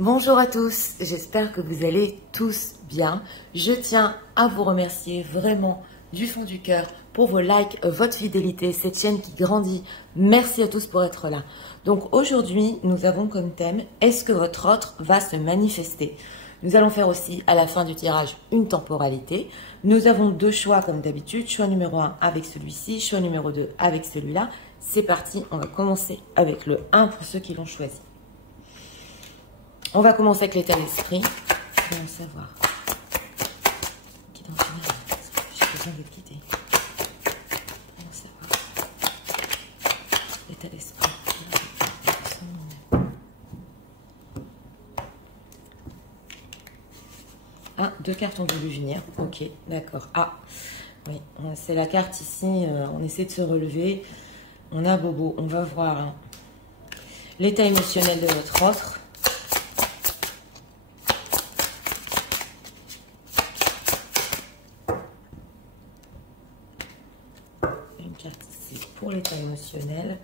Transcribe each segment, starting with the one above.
Bonjour à tous, j'espère que vous allez tous bien. Je tiens à vous remercier vraiment du fond du cœur pour vos likes, votre fidélité, cette chaîne qui grandit. Merci à tous pour être là. Donc aujourd'hui, nous avons comme thème, est-ce que votre autre va se manifester? Nous allons faire aussi à la fin du tirage une temporalité. Nous avons deux choix comme d'habitude, choix numéro 1 avec celui-ci, choix numéro 2 avec celui-là. C'est parti, on va commencer avec le 1 pour ceux qui l'ont choisi. On va commencer avec l'état d'esprit. Je vais en savoir. Qui dans le final, j'ai besoin d'être guidée. Je vais en savoir. L'état d'esprit. Ah, deux cartes ont voulu venir. Ok, d'accord. Ah, oui, c'est la carte ici. On essaie de se relever. On a Bobo. On va voir hein, l'état émotionnel de votre autre. Pour l'état émotionnel,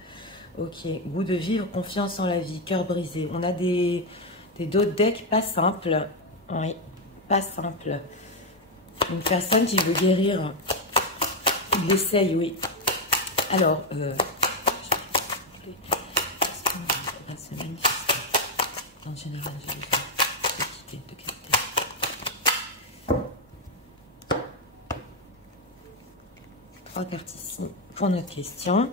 ok, goût de vivre, confiance en la vie, cœur brisé. On a des d'autres decks pas simples, oui, pas simples. Une personne qui veut guérir, il essaye, oui. Alors, se manifester. En général, je vais faire de qualité. Trois cartes ici pour notre question.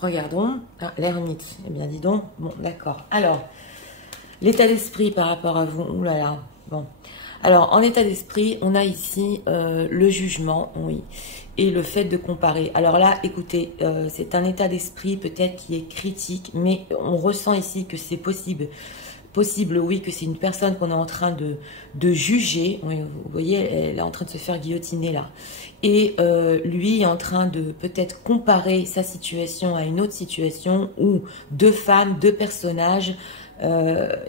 Regardons. Ah, l'ermite. Eh bien, dis donc. Bon, d'accord. Alors, l'état d'esprit par rapport à vous. Ouh là là. Bon. Alors, en état d'esprit, on a ici le jugement, oui, et le fait de comparer. Alors là, écoutez, c'est un état d'esprit peut-être qui est critique, mais on ressent ici que c'est possible. Oui, que c'est une personne qu'on est en train de juger. Oui, vous voyez, elle est en train de se faire guillotiner là. Et lui est en train de peut-être comparer sa situation à une autre situation où deux femmes, deux personnages,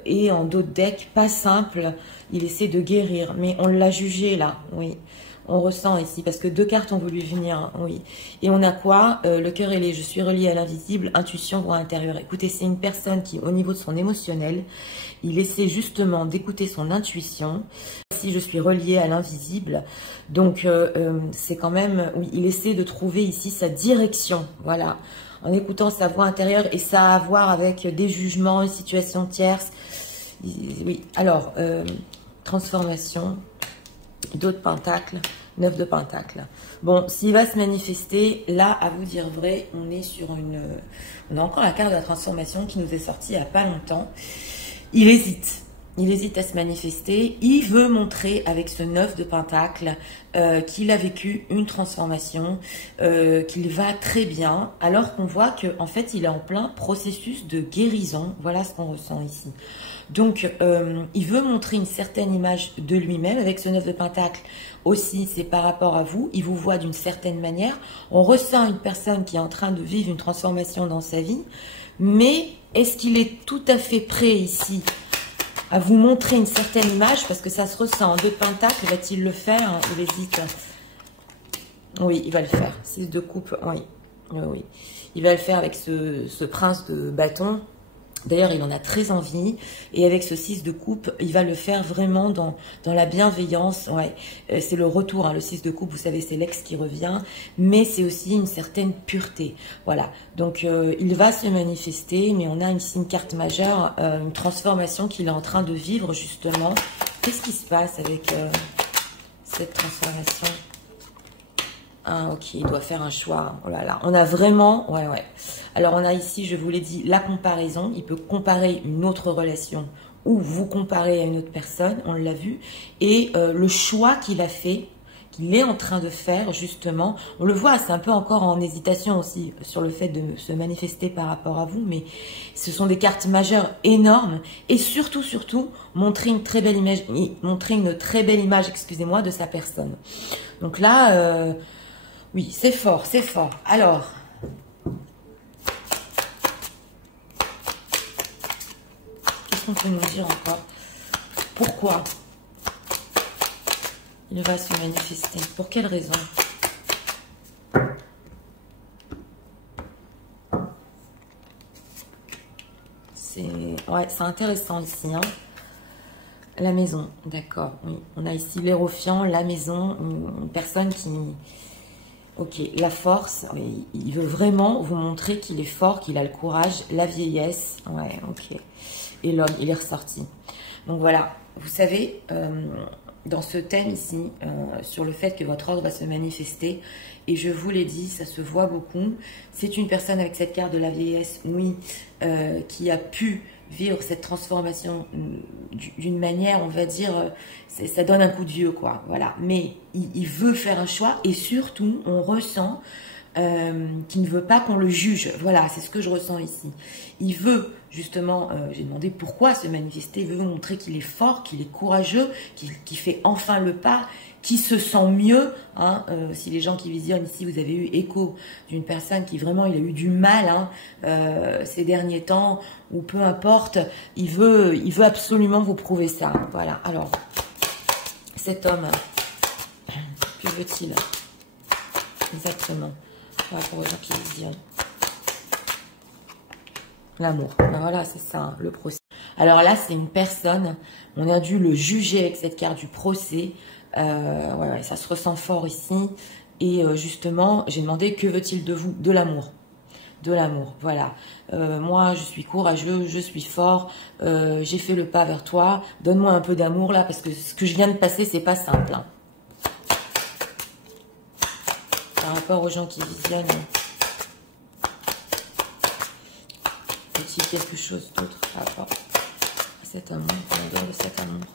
et en d'autres decks, pas simple, il essaie de guérir. Mais on l'a jugé là, oui. On ressent ici, parce que deux cartes ont voulu venir, hein, oui. Et on a quoi? Le cœur ailé, je suis relié à l'invisible, intuition, voix intérieure. Écoutez, c'est une personne qui, au niveau de son émotionnel, il essaie justement d'écouter son intuition. Si je suis relié à l'invisible, donc c'est quand même, oui, il essaie de trouver ici sa direction, voilà, en écoutant sa voix intérieure, et ça a à voir avec des jugements, une situation tierce. Oui, alors, transformation, d'autres pentacles, 9 de pentacles. Bon, s'il va se manifester, là, à vous dire vrai, on est sur une... On a encore la carte de la transformation qui nous est sortie il n'y a pas longtemps. Il hésite. Il hésite à se manifester. Il veut montrer avec ce 9 de pentacles qu'il a vécu une transformation, qu'il va très bien, alors qu'on voit qu'en fait, il est en plein processus de guérison. Voilà ce qu'on ressent ici. Donc, il veut montrer une certaine image de lui-même avec ce 9 de pentacles. Aussi, c'est par rapport à vous. Il vous voit d'une certaine manière. On ressent une personne qui est en train de vivre une transformation dans sa vie. Mais est-ce qu'il est tout à fait prêt ici à vous montrer une certaine image? Parce que ça se ressent. 2 de pentacles, va-t-il le faire? Il hésite. Oui, il va le faire. 6 de coupe, oui. Oui. Il va le faire avec ce prince de bâton. D'ailleurs, il en a très envie. Et avec ce 6 de coupe, il va le faire vraiment dans la bienveillance. Ouais. C'est le retour. Hein. Le 6 de coupe, vous savez, c'est l'ex qui revient. Mais c'est aussi une certaine pureté. Voilà. Donc, il va se manifester. Mais on a ici une carte majeure, une transformation qu'il est en train de vivre, justement. Qu'est-ce qui se passe avec cette transformation? Ah, ok, il doit faire un choix. Oh là là, on a vraiment... Ouais, ouais. Alors, on a ici, je vous l'ai dit, la comparaison. Il peut comparer une autre relation ou vous comparer à une autre personne, on l'a vu. Et le choix qu'il a fait, qu'il est en train de faire, justement, on le voit, c'est un peu encore en hésitation aussi sur le fait de se manifester par rapport à vous, mais ce sont des cartes majeures énormes. Et surtout, montrer une très belle image, excusez-moi, de sa personne. Donc là... oui, c'est fort, c'est fort. Alors, qu'est-ce qu'on peut nous dire encore? Pourquoi il va se manifester? Pour quelle raison? Ouais, c'est intéressant ici, hein. La maison, d'accord, oui. On a ici l'Hérophant, la maison, une personne qui... Ok, la force, oui, il veut vraiment vous montrer qu'il est fort, qu'il a le courage, la vieillesse, ouais, ok. Et l'homme, il est ressorti. Donc voilà, vous savez, dans ce thème ici, sur le fait que votre ordre va se manifester, et je vous l'ai dit, ça se voit beaucoup, c'est une personne avec cette carte de la vieillesse, oui, qui a pu vivre cette transformation d'une manière, on va dire, ça donne un coup de vieux, quoi, voilà. Mais il veut faire un choix, et surtout, on ressent qu'il ne veut pas qu'on le juge. Voilà, c'est ce que je ressens ici. Il veut, justement, j'ai demandé pourquoi se manifester, il veut vous montrer qu'il est fort, qu'il est courageux, qu'il fait enfin le pas, qu'il se sent mieux. Hein, si les gens qui visionnent ici, vous avez eu écho d'une personne qui vraiment, il a eu du mal hein, ces derniers temps, ou peu importe, il veut absolument vous prouver ça. Voilà, alors, cet homme, que veut-il exactement? Pour les gens qui visionnent. L'amour. Ben voilà, c'est ça, hein, le procès. Alors là, c'est une personne, on a dû le juger avec cette carte du procès. Ouais, ça se ressent fort ici. Et justement, j'ai demandé que veut-il de vous? De l'amour. De l'amour, voilà. Moi, je suis courageux, je suis fort, j'ai fait le pas vers toi. Donne-moi un peu d'amour là, parce que ce que je viens de passer, c'est pas simple. Hein. Par rapport aux gens qui visionnent, est-il quelque chose d'autre par rapport à cet amour, de cet amour?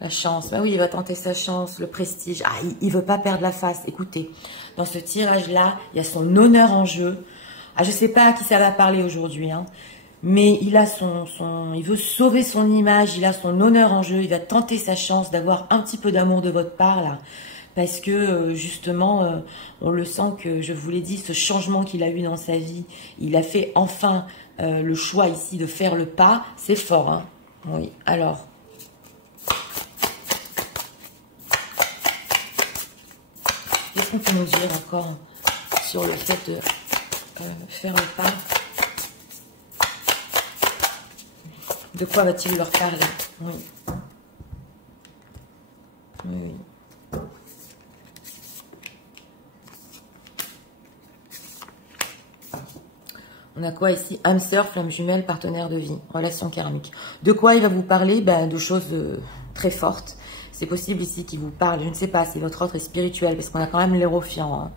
La chance, bah oui, il va tenter sa chance, le prestige. Ah, il veut pas perdre la face. Écoutez, dans ce tirage-là, il y a son honneur en jeu. Ah, je sais pas à qui ça va parler aujourd'hui, hein, mais il a il veut sauver son image, il a son honneur en jeu, il va tenter sa chance d'avoir un petit peu d'amour de votre part, là. Parce que justement, on le sent que, je vous l'ai dit, ce changement qu'il a eu dans sa vie, il a fait enfin le choix ici de faire le pas. C'est fort, hein. Oui, alors. Qu'est-ce qu'on peut nous dire encore sur le fait de faire le pas? De quoi va-t-il leur parler? Oui. Oui, oui. On a quoi ici? Âme sœur, flamme jumelle, partenaire de vie, relation karmique. De quoi il va vous parler? Ben, de choses très fortes. C'est possible ici qu'il vous parle, je ne sais pas, si votre ordre est spirituel, parce qu'on a quand même l'Hérophant, hein.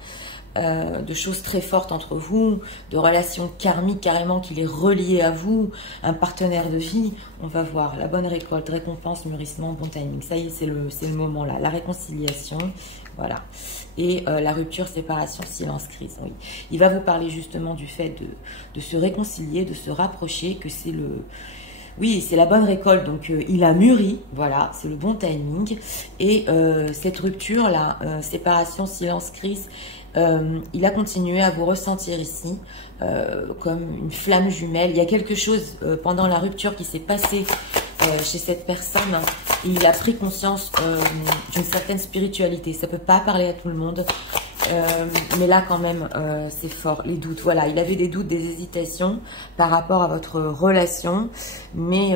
De choses très fortes entre vous, de relations karmiques carrément qu'il est relié à vous, un partenaire de vie. On va voir la bonne récolte, récompense, mûrissement, bon timing. Ça y est, c'est le moment là, la réconciliation. Voilà. Et la rupture, séparation, silence, crise. Oui. Il va vous parler justement du fait de se réconcilier, de se rapprocher, que c'est le... Oui, c'est la bonne récolte, donc il a mûri, voilà, c'est le bon timing. Et cette rupture-là, séparation, silence, crise, il a continué à vous ressentir ici comme une flamme jumelle. Il y a quelque chose pendant la rupture qui s'est passé chez cette personne. Il a pris conscience d'une certaine spiritualité. Ça peut pas parler à tout le monde, mais là quand même c'est fort. Les doutes, voilà, il avait des doutes, des hésitations par rapport à votre relation, mais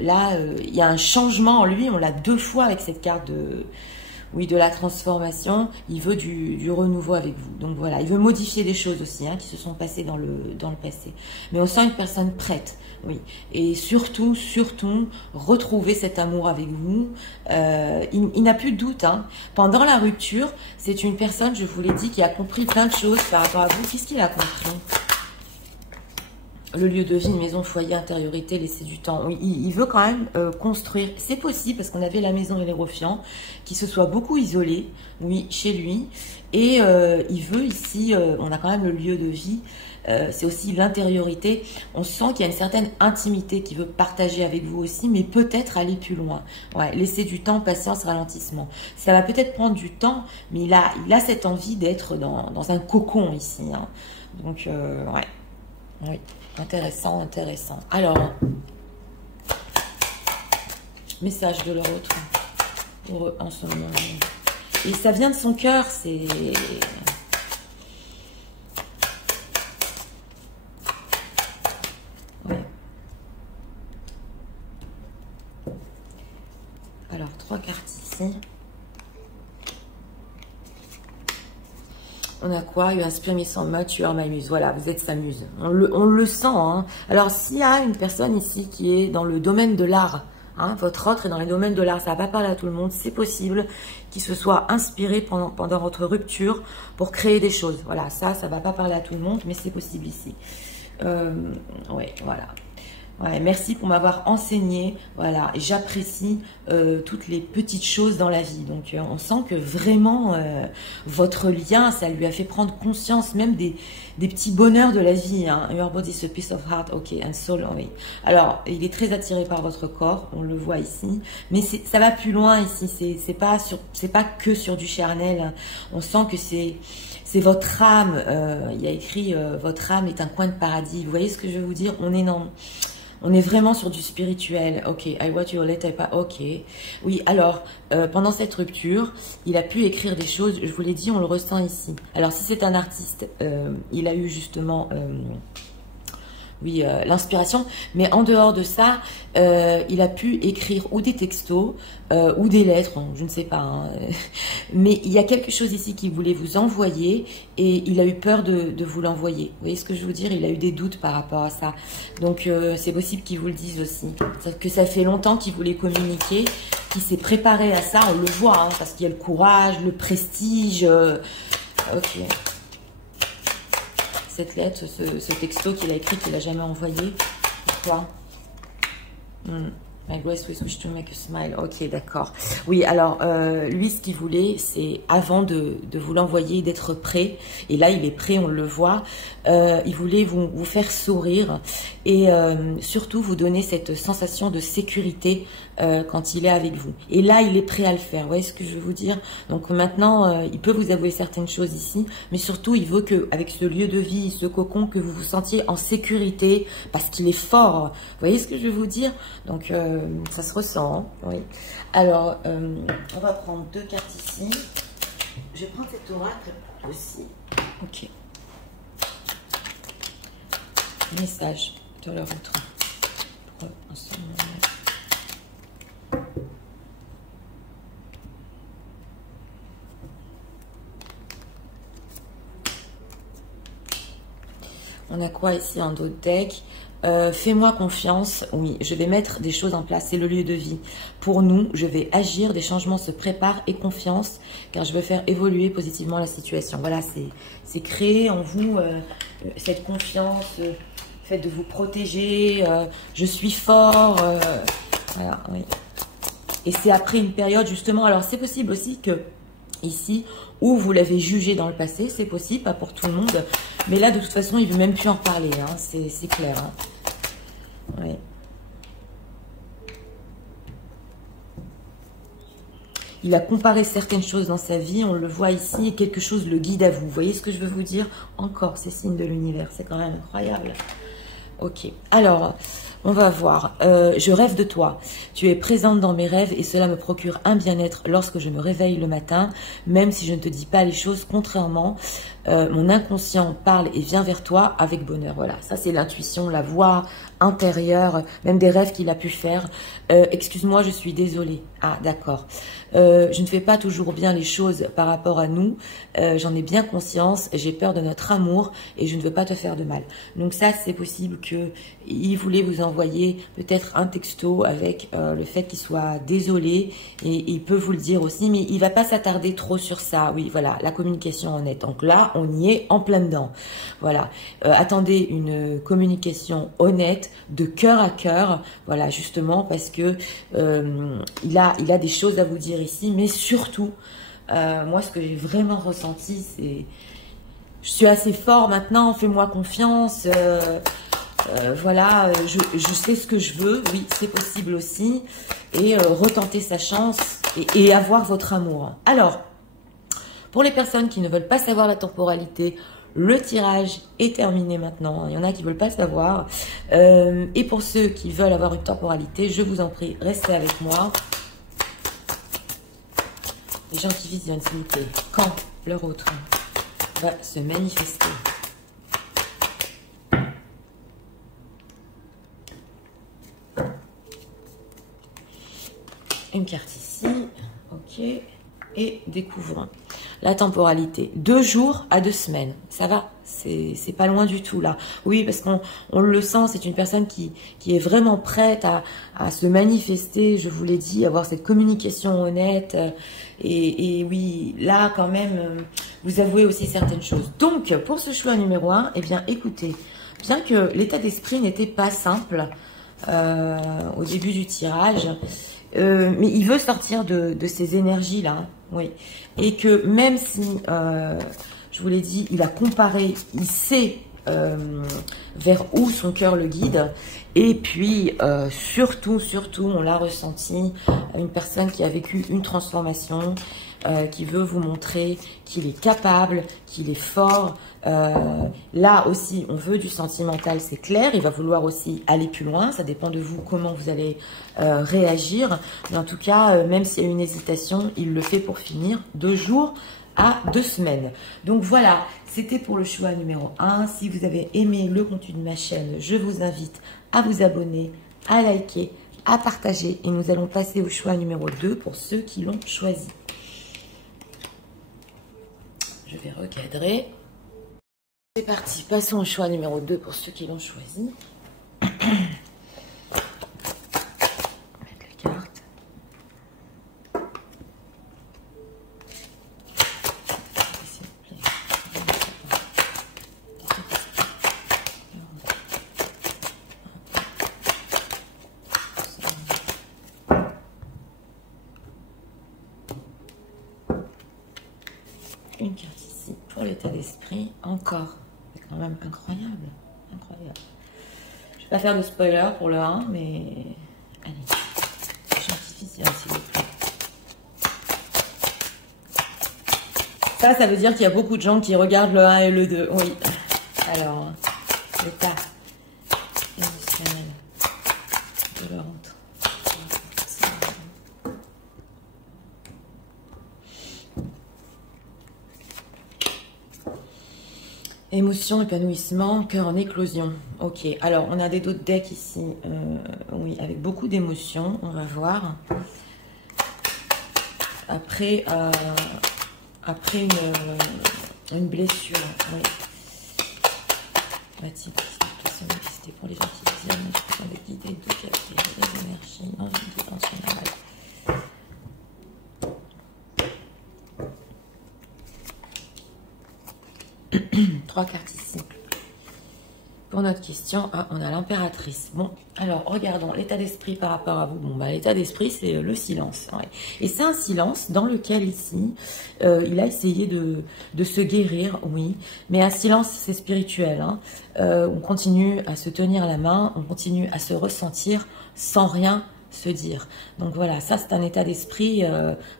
là il y a un changement en lui. On l'a 2 fois avec cette carte de... Oui, de la transformation. Il veut du renouveau avec vous. Donc voilà, il veut modifier des choses aussi hein, qui se sont passées dans le passé. Mais on sent une personne prête, oui. Et surtout, retrouver cet amour avec vous. Il n'a plus de doute. Hein. Pendant la rupture, c'est une personne, je vous l'ai dit, qui a compris plein de choses par rapport à vous. Qu'est-ce qu'il a compris ? Le lieu de vie, une maison, foyer, intériorité, laisser du temps. Oui, il veut quand même construire. C'est possible parce qu'on avait la maison et l'Hérophant qui se soit beaucoup isolé, oui, chez lui. Et il veut ici, on a quand même le lieu de vie. C'est aussi l'intériorité. On sent qu'il y a une certaine intimité qu'il veut partager avec vous aussi, mais peut-être aller plus loin. Ouais, laisser du temps, patience, ralentissement. Ça va peut-être prendre du temps, mais il a cette envie d'être dans un cocon ici. Hein. Donc, ouais. Oui. Intéressant, intéressant. Alors, message de l'autre pour eux en ce moment. Et ça vient de son cœur, c'est... Oui. Alors, 3 cartes ici. On a quoi? You inspire me so much, you are my muse. Voilà, vous êtes sa muse. On le sent. Hein. Alors, s'il y a une personne ici qui est dans le domaine de l'art, hein, votre autre est dans le domaine de l'art, ça va pas parler à tout le monde, c'est possible qu'il se soit inspiré pendant votre rupture pour créer des choses. Voilà, ça va pas parler à tout le monde, mais c'est possible ici. Ouais, voilà. Ouais, merci pour m'avoir enseigné, voilà, j'apprécie toutes les petites choses dans la vie. Donc on sent que vraiment votre lien, ça lui a fait prendre conscience même des petits bonheurs de la vie. Hein. Your body is a piece of heart, ok, and soul, oui. Alors, il est très attiré par votre corps, on le voit ici, mais ça va plus loin ici, c'est pas que sur du charnel. Hein. On sent que c'est votre âme, il y a écrit votre âme est un coin de paradis. Vous voyez ce que je veux vous dire? On est vraiment sur du spirituel. Ok, I want your letter. Ok. Oui, alors, pendant cette rupture, il a pu écrire des choses. Je vous l'ai dit, on le ressent ici. Alors, si c'est un artiste, il a eu justement... oui, l'inspiration. Mais en dehors de ça, il a pu écrire ou des textos ou des lettres, je ne sais pas. Hein. Mais il y a quelque chose ici qu'il voulait vous envoyer et il a eu peur de vous l'envoyer. Vous voyez ce que je veux dire? Il a eu des doutes par rapport à ça. Donc, c'est possible qu'il vous le dise aussi. Que ça fait longtemps qu'il voulait communiquer, qu'il s'est préparé à ça. On le voit, hein, parce qu'il y a le courage, le prestige. Ok. Cette lettre, ce texto qu'il a écrit, qu'il n'a jamais envoyé. Pourquoi? My grace wish to make you smile. Ok, d'accord. Oui, alors, lui, ce qu'il voulait, c'est avant de vous l'envoyer, d'être prêt. Et là, il est prêt, on le voit. Il voulait vous faire sourire et surtout vous donner cette sensation de sécurité quand il est avec vous. Et là, il est prêt à le faire. Vous voyez ce que je veux vous dire? Donc maintenant, il peut vous avouer certaines choses ici, mais surtout, il veut qu'avec ce lieu de vie, ce cocon, que vous vous sentiez en sécurité parce qu'il est fort. Vous voyez ce que je veux vous dire? Donc, ça se ressent. Hein, oui. Alors, on va prendre 2 cartes ici. Je vais prendre cet oracle aussi. Ok. Message de leur autre. Pour un seul moment. On a quoi ici en dos de deck? Fais-moi confiance. Oui, je vais mettre des choses en place. C'est le lieu de vie. Pour nous, je vais agir. Des changements se préparent et confiance, car je veux faire évoluer positivement la situation. Voilà, c'est créer en vous cette confiance, le fait de vous protéger. Je suis fort. Voilà, oui. Et c'est après une période justement. Alors, c'est possible aussi que ici, où vous l'avez jugé dans le passé, c'est possible, pas pour tout le monde, mais là de toute façon il ne veut même plus en parler, hein, c'est clair. Hein. Oui. Il a comparé certaines choses dans sa vie, on le voit ici, et quelque chose le guide à vous. Vous voyez ce que je veux vous dire? Encore ces signes de l'univers, c'est quand même incroyable. Ok, alors, on va voir. Je rêve de toi. Tu es présente dans mes rêves et cela me procure un bien-être lorsque je me réveille le matin, même si je ne te dis pas les choses. Contrairement, mon inconscient parle et vient vers toi avec bonheur. Voilà, ça c'est l'intuition, la voix intérieure, même des rêves qu'il a pu faire. Excuse-moi, je suis désolée. Ah, d'accord. Je ne fais pas toujours bien les choses par rapport à nous. J'en ai bien conscience. J'ai peur de notre amour et je ne veux pas te faire de mal. Donc ça, c'est possible qu'il voulait vous envoyer peut-être un texto avec le fait qu'il soit désolé et il peut vous le dire aussi, mais il va pas s'attarder trop sur ça. Oui, voilà, la communication honnête. Donc là, on y est en plein dedans. Voilà. Attendez une communication honnête, de cœur à cœur. Voilà, justement parce que il a des choses à vous dire ici, mais surtout, moi, ce que j'ai vraiment ressenti, c'est je suis assez fort maintenant, fais-moi confiance. Voilà, je sais ce que je veux, oui, c'est possible aussi. Et retenter sa chance et avoir votre amour. Alors, pour les personnes qui ne veulent pas savoir la temporalité, le tirage est terminé maintenant. Il y en a qui ne veulent pas savoir. Et pour ceux qui veulent avoir une temporalité, je vous en prie, restez avec moi. Les gens qui visionnent, s'il vous plaît, quand leur autre va se manifester. Une carte ici. Ok. Et découvrons la temporalité. 2 jours à 2 semaines. Ça va, c'est pas loin du tout là. Oui, parce qu'on le sent, c'est une personne qui est vraiment prête à se manifester, je vous l'ai dit, avoir cette communication honnête. Et oui, là quand même, vous avouez aussi certaines choses. Donc, pour ce choix numéro 1, eh bien écoutez, bien que l'état d'esprit n'était pas simple au début du tirage, mais il veut sortir de ces énergies-là, hein, oui. Et que même si, je vous l'ai dit, il a comparé, il sait vers où son cœur le guide. Et puis, surtout, on l'a ressenti, une personne qui a vécu une transformation, qui veut vous montrer qu'il est capable, qu'il est fort. Là aussi, on veut du sentimental, c'est clair. Il va vouloir aussi aller plus loin. Ça dépend de vous, comment vous allez réagir. Mais en tout cas, même s'il y a une hésitation, il le fait pour finir 2 jours à 2 semaines. Donc voilà, c'était pour le choix numéro 1. Si vous avez aimé le contenu de ma chaîne, je vous invite à vous abonner, à liker, à partager. Et nous allons passer au choix numéro 2 pour ceux qui l'ont choisi. Je vais recadrer. C'est parti, passons au choix numéro 2 pour ceux qui l'ont choisi. Mettre les cartes. Une carte ici pour l'état d'esprit, encore. C'est quand même incroyable, incroyable. Je vais pas faire de spoiler pour le 1, mais allez, c'est artificiel s'il vous plaît. Ça veut dire qu'il y a beaucoup de gens qui regardent le 1 et le 2, oui. Alors, l'état émotionnel de leur entrée. Émotion, épanouissement, cœur en éclosion. Ok, alors on a d'autres decks ici, oui, avec beaucoup d'émotions, on va voir. Après une blessure, oui. C'était pour les gens qui disaient, l'expression de guider, de capter les énergies, envie de tension normale. 3 cartes ici. Pour notre question, on a l'impératrice. Bon, alors regardons l'état d'esprit par rapport à vous. Bon, bah, l'état d'esprit, c'est le silence. Ouais. Et c'est un silence dans lequel ici, il a essayé de se guérir, oui. Mais un silence, c'est spirituel. Hein. On continue à se tenir la main, on continue à se ressentir sans rien se dire. Donc voilà, ça c'est un état d'esprit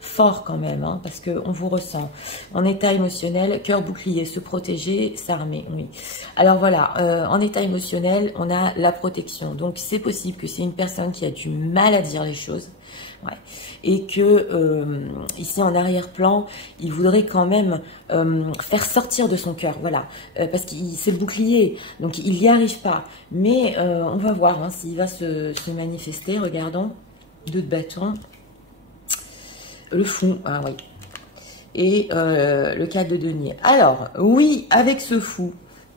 fort quand même, hein, parce qu'on vous ressent. En état émotionnel, cœur bouclier, se protéger, s'armer, oui. Alors voilà, en état émotionnel, on a la protection. Donc c'est possible que c'est une personne qui a du mal à dire les choses, ouais, et que ici en arrière-plan, il voudrait quand même faire sortir de son cœur, voilà, parce qu'il c'est le bouclier, donc il n'y arrive pas. Mais on va voir hein, s'il va se manifester. Regardons, 2 de bâton, le fou, ah oui, et le 4 de denier. Alors oui, avec ce fou,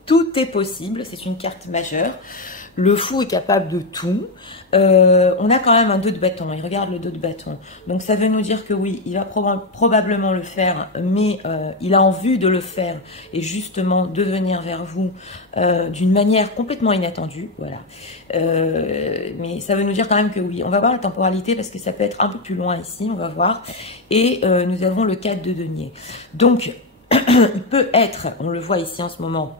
tout est possible, c'est une carte majeure. Le fou est capable de tout. On a quand même un 2 de bâton. Il regarde le 2 de bâton. Donc ça veut nous dire que oui, il va probablement le faire, mais il a en vue de le faire et justement de venir vers vous d'une manière complètement inattendue. Voilà. Mais ça veut nous dire quand même que oui, on va voir la temporalité parce que ça peut être un peu plus loin ici, on va voir. Et nous avons le 4 de denier. Donc, il peut être, on le voit ici en ce moment,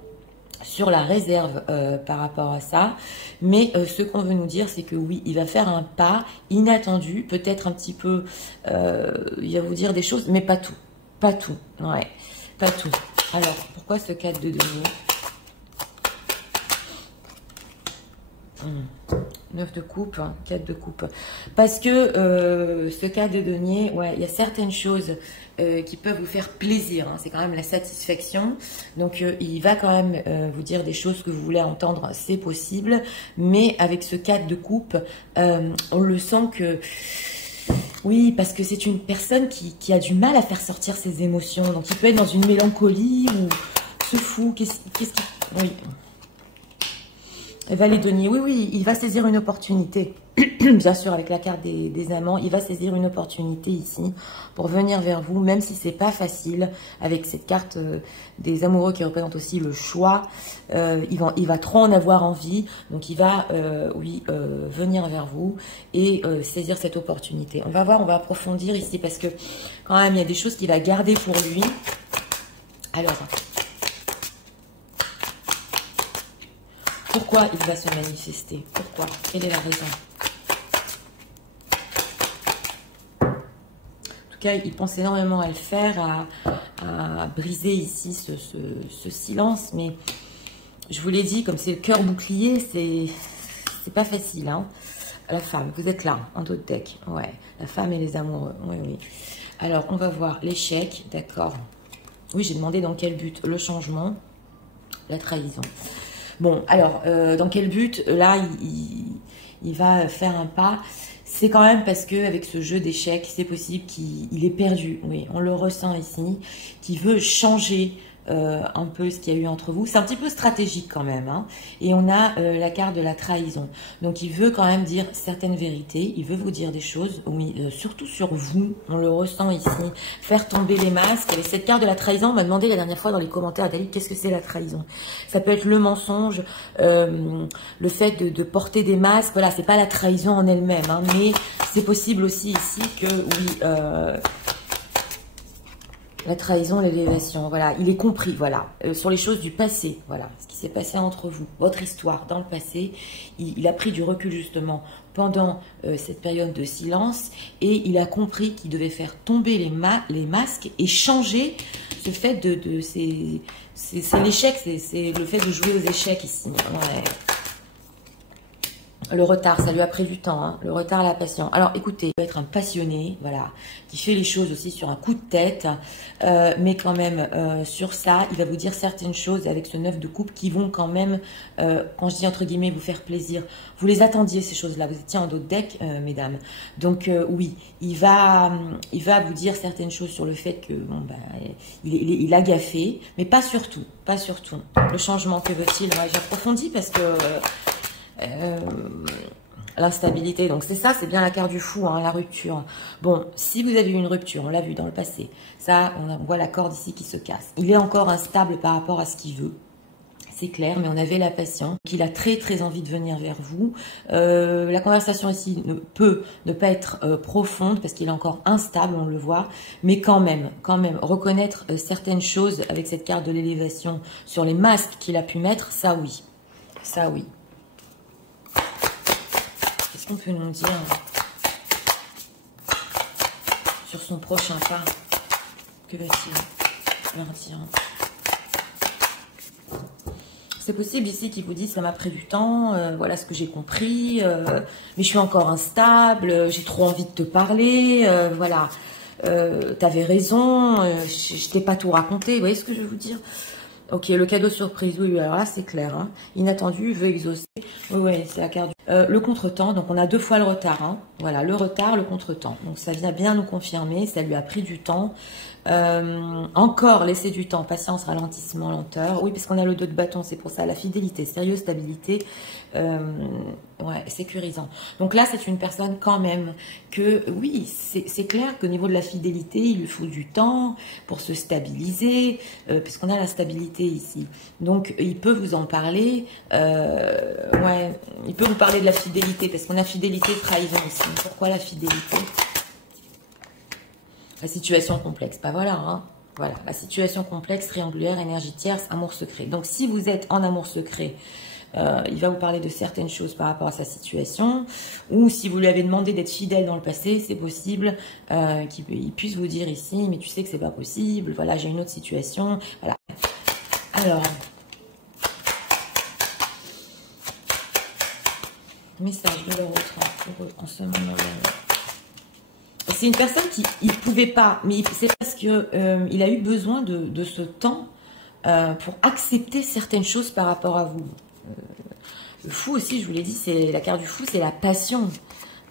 sur la réserve par rapport à ça, mais ce qu'on veut nous dire, c'est que oui, il va faire un pas inattendu, peut-être un petit peu, il va vous dire des choses, mais pas tout, ouais, pas tout. Alors, pourquoi ce 4 de denier? 9 de coupe, hein, 4 de coupe. Parce que ce 4 de denier, ouais, il y a certaines choses qui peuvent vous faire plaisir. Hein, c'est quand même la satisfaction. Donc, il va quand même vous dire des choses que vous voulez entendre, c'est possible. Mais avec ce 4 de coupe, on le sent que Oui, parce que c'est une personne qui a du mal à faire sortir ses émotions. Donc, il peut être dans une mélancolie ou se fout. Qu'est-ce qui... Oui. Valédonie, oui, oui, il va saisir une opportunité. Bien sûr, avec la carte des amants, il va saisir une opportunité ici pour venir vers vous, même si c'est pas facile. Avec cette carte des amoureux qui représente aussi le choix, il va trop en avoir envie. Donc, il va, oui, venir vers vous et saisir cette opportunité. On va voir, on va approfondir ici parce que quand même, il y a des choses qu'il va garder pour lui. Alors... pourquoi il va se manifester? Pourquoi? Quelle est la raison? En tout cas, il pense énormément à le faire, à briser ici ce silence. Mais je vous l'ai dit, comme c'est le cœur bouclier, c'est pas facile. Hein. La femme, vous êtes là, en d'autres deck. Ouais, la femme et les amoureux. Oui, oui. Alors, on va voir l'échec, d'accord. Oui, j'ai demandé dans quel but? Le changement, la trahison. Bon, alors, dans quel but? Là, il va faire un pas. C'est quand même parce que avec ce jeu d'échecs, c'est possible qu'il est perdu. Oui, on le ressent ici, qu'il veut changer un peu ce qu'il y a eu entre vous. C'est un petit peu stratégique quand même. Hein. Et on a la carte de la trahison. Donc, il veut quand même dire certaines vérités. Il veut vous dire des choses, oui, surtout sur vous. On le ressent ici. Faire tomber les masques. Avec cette carte de la trahison, on m'a demandé la dernière fois dans les commentaires, Dali, qu'est-ce que c'est la trahison? Ça peut être le mensonge, le fait de porter des masques. Voilà, c'est pas la trahison en elle-même. Hein, mais c'est possible aussi ici que, oui... la trahison, l'élévation, voilà, il est compris, voilà, sur les choses du passé, voilà, ce qui s'est passé entre vous, votre histoire dans le passé, il a pris du recul justement pendant cette période de silence et il a compris qu'il devait faire tomber les masques et changer ce fait c'est l'échec, c'est le fait de jouer aux échecs ici, ouais. Le retard, ça lui a pris du temps, hein. Le retard, la patience. Alors, écoutez, il peut être un passionné, voilà, qui fait les choses aussi sur un coup de tête, mais quand même, sur ça, il va vous dire certaines choses avec ce 9 de coupe qui vont quand même, quand je dis entre guillemets, vous faire plaisir. Vous les attendiez, ces choses-là, vous étiez en d'autres decks, mesdames. Donc, oui, il va vous dire certaines choses sur le fait que, bon, ben, il a gaffé, mais pas surtout, pas surtout. Le changement, que veut-il? Ouais, j'approfondis parce que... l'instabilité, donc c'est ça, c'est bien la carte du fou, hein, la rupture. Bon, si vous avez eu une rupture, on l'a vu dans le passé, ça, on voit la corde ici qui se casse. Il est encore instable par rapport à ce qu'il veut, c'est clair, mais on avait la patience. Il a très très envie de venir vers vous. La conversation ici peut ne pas être profonde parce qu'il est encore instable, on le voit, mais quand même, reconnaître certaines choses avec cette carte de l'élévation sur les masques qu'il a pu mettre, ça oui, ça oui. Qu'est-ce qu'on peut nous dire sur son prochain pas? Que va-t-il leur dire? C'est possible ici qu'il vous dise ça m'a pris du temps, voilà ce que j'ai compris, mais je suis encore instable, j'ai trop envie de te parler, voilà, t'avais raison, je t'ai pas tout raconté, vous voyez ce que je veux vous dire? Ok, le cadeau surprise, oui, alors là c'est clair, hein. Inattendu, veut exaucer, oui, c'est la carte du... le contretemps, donc on a deux fois le retard, hein. Voilà, le retard, le contretemps, donc ça vient bien nous confirmer, ça lui a pris du temps, encore laisser du temps, patience, ralentissement, lenteur, oui, parce qu'on a le 2 de bâton, c'est pour ça, la fidélité, sérieux, stabilité, ouais, sécurisant. Donc là, c'est une personne quand même que, oui, c'est clair qu'au niveau de la fidélité, il lui faut du temps pour se stabiliser, puisqu'on a la stabilité ici. Donc, il peut vous en parler, ouais, il peut vous parler de la fidélité, parce qu'on a fidélité, trahison aussi. Pourquoi la fidélité? La situation complexe, bah voilà, hein. Voilà, la situation complexe, triangulaire, énergie tierce, amour secret. Donc, si vous êtes en amour secret, il va vous parler de certaines choses par rapport à sa situation, ou si vous lui avez demandé d'être fidèle dans le passé, c'est possible qu'il puisse vous dire ici, mais tu sais que c'est pas possible, voilà, j'ai une autre situation, voilà. Alors, message de l'autre pour eux en ce moment-là. C'est une personne qui ne pouvait pas, mais c'est parce qu'il a eu besoin de ce temps pour accepter certaines choses par rapport à vous. Le fou aussi, je vous l'ai dit, c'est la carte du fou, c'est la passion.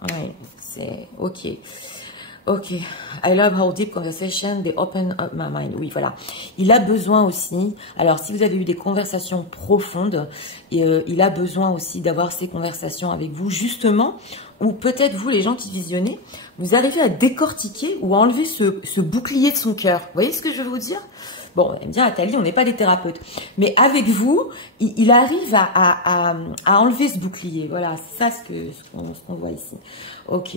Ouais, c'est ok. Ok. I love how deep conversation they open up my mind. Oui, voilà. Il a besoin aussi, alors si vous avez eu des conversations profondes, il a besoin aussi d'avoir ces conversations avec vous, justement, ou peut-être vous, les gens qui visionnez, vous arrivez à décortiquer ou à enlever ce bouclier de son cœur. Vous voyez ce que je veux vous dire? Bon, elle me dit, Athalie, on n'est pas des thérapeutes. Mais avec vous, il arrive à enlever ce bouclier. Voilà, c'est ça ce qu'on voit ici. Ok.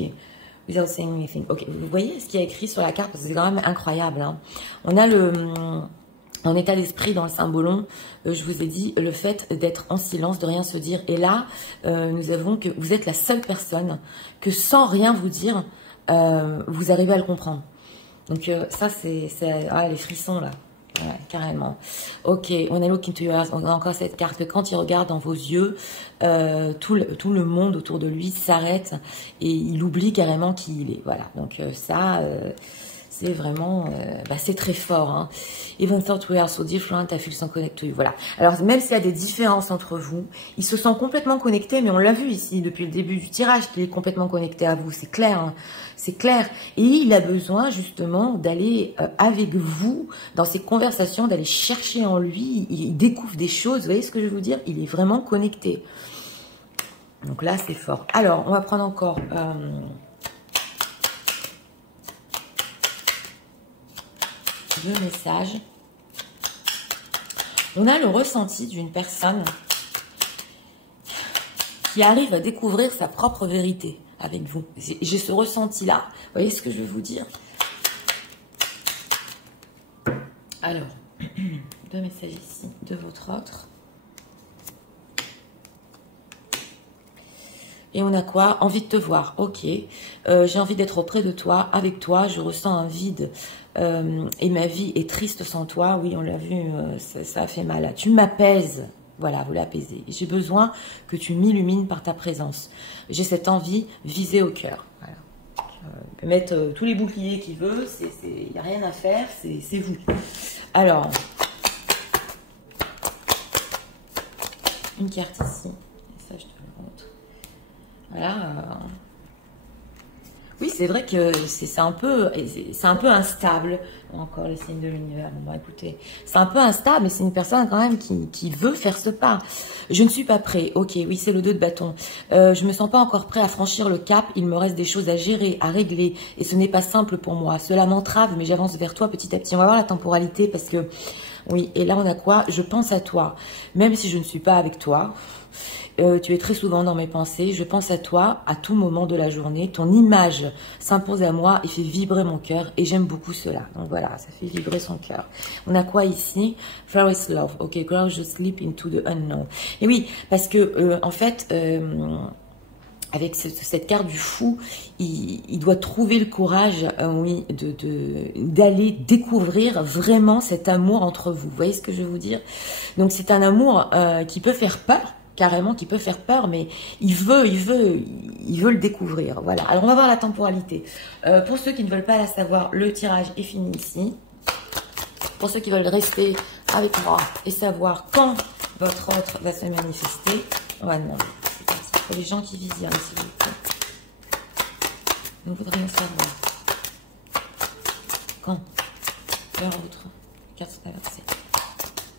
Without saying anything. Ok, vous voyez ce qu'il y a écrit sur la carte, parce que c'est quand même incroyable. Hein. On a en état d'esprit dans le symbolon, je vous ai dit, le fait d'être en silence, de rien se dire. Et là, nous avons que vous êtes la seule personne que sans rien vous dire, vous arrivez à le comprendre. Donc ça, c'est les frissons là. Ouais, carrément. Ok, on a look into your eyes. On a encore cette carte que quand il regarde dans vos yeux, tout le monde autour de lui s'arrête et il oublie carrément qui il est. Voilà, donc ça, c'est vraiment, c'est très fort. Hein. Even thought we are so different, I feel so connected to you. Voilà. Alors même s'il y a des différences entre vous, il se sent complètement connecté, mais on l'a vu ici depuis le début du tirage qu'il est complètement connecté à vous. C'est clair. Hein. C'est clair. Et il a besoin justement d'aller avec vous dans ces conversations, d'aller chercher en lui. Il découvre des choses. Vous voyez ce que je veux vous dire? Il est vraiment connecté. Donc là, c'est fort. Alors, on va prendre encore... deux messages. On a le ressenti d'une personne qui arrive à découvrir sa propre vérité avec vous. J'ai ce ressenti-là. Vous voyez ce que je veux vous dire? Alors, deux messages ici de votre autre. Et on a quoi? Envie de te voir. Ok. J'ai envie d'être auprès de toi, avec toi. Je ressens un vide et ma vie est triste sans toi. Oui, on l'a vu, ça a fait mal. Tu m'apaises. Voilà, vous l'apaisez. J'ai besoin que tu m'illumines par ta présence. J'ai cette envie visée au cœur. Voilà. Il peut mettre tous les boucliers qu'il veut. Il n'y a rien à faire. C'est vous. Alors, une carte ici. Et ça, je te le montre. Voilà. Oui, c'est vrai que c'est un peu instable. Encore les signes de l'univers. Bon, écoutez, c'est un peu instable, mais c'est une personne quand même qui veut faire ce pas. Je ne suis pas prêt. Ok, oui, c'est le 2 de bâton. Je me sens pas encore prêt à franchir le cap. Il me reste des choses à gérer, à régler, et ce n'est pas simple pour moi. Cela m'entrave, mais j'avance vers toi petit à petit. On va voir la temporalité parce que oui. Et là, on a quoi? Je pense à toi, même si je ne suis pas avec toi. Tu es très souvent dans mes pensées, je pense à toi à tout moment de la journée, ton image s'impose à moi et fait vibrer mon cœur et j'aime beaucoup cela. Donc voilà, ça fait vibrer son cœur. On a quoi ici? Flawless love, ok, girl, just slip into the unknown. Et oui, parce que en fait, avec cette carte du fou, il doit trouver le courage, oui, d'aller découvrir vraiment cet amour entre vous. Vous voyez ce que je veux vous dire? Donc c'est un amour qui peut faire peur, carrément, qui peut faire peur, mais il veut le découvrir. Voilà. Alors on va voir la temporalité. Pour ceux qui ne veulent pas la savoir, le tirage est fini ici. Pour ceux qui veulent rester avec moi et savoir quand votre autre va se manifester, on va demander. Pour les gens qui visionnent, s'il vous plaît. Nous voudrions savoir quand leur autre, carte inversée,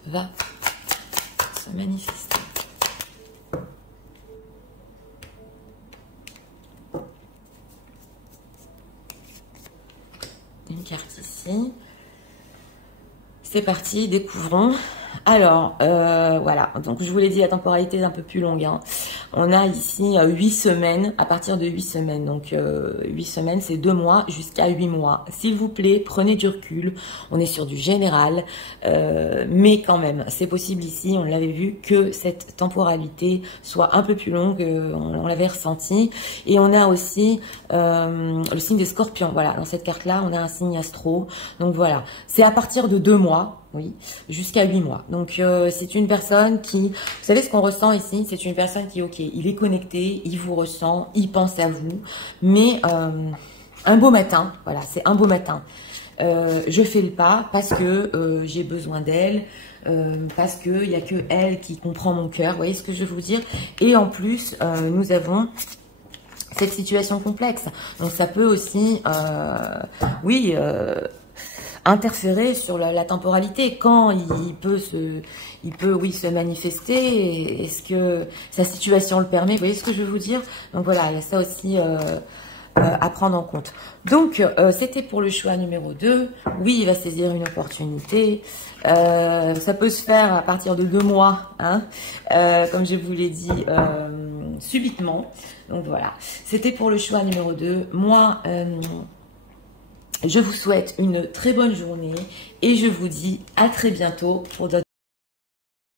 va se manifester. Une carte ici. C'est parti, découvrons. Alors, voilà. Donc, je vous l'ai dit, la temporalité est un peu plus longue. Hein. On a ici 8 semaines, à partir de 8 semaines. Donc, 8 semaines, c'est 2 mois jusqu'à 8 mois. S'il vous plaît, prenez du recul. On est sur du général. Mais quand même, c'est possible ici, on l'avait vu, que cette temporalité soit un peu plus longue. On l'avait ressenti. Et on a aussi le signe des scorpions. Voilà, dans cette carte-là, on a un signe astro. Donc, voilà. C'est à partir de 2 mois. Oui, jusqu'à 8 mois. Donc, c'est une personne qui... Vous savez ce qu'on ressent ici? C'est une personne qui, ok, il est connecté, il vous ressent, il pense à vous. Mais un beau matin, voilà, c'est un beau matin. Je fais le pas parce que j'ai besoin d'elle, parce qu'il n'y a que elle qui comprend mon cœur. Vous voyez ce que je veux vous dire? Et en plus, nous avons cette situation complexe. Donc ça peut aussi, oui, interférer sur la temporalité. Quand il peut, oui, se manifester. Est-ce que sa situation le permet? Vous voyez ce que je veux vous dire? Donc voilà, il y a ça aussi à prendre en compte. Donc, c'était pour le choix numéro 2. Oui, il va saisir une opportunité. Ça peut se faire à partir de 2 mois, hein, comme je vous l'ai dit, subitement. Donc voilà, c'était pour le choix numéro 2. Moi, je vous souhaite une très bonne journée et je vous dis à très bientôt pour d'autres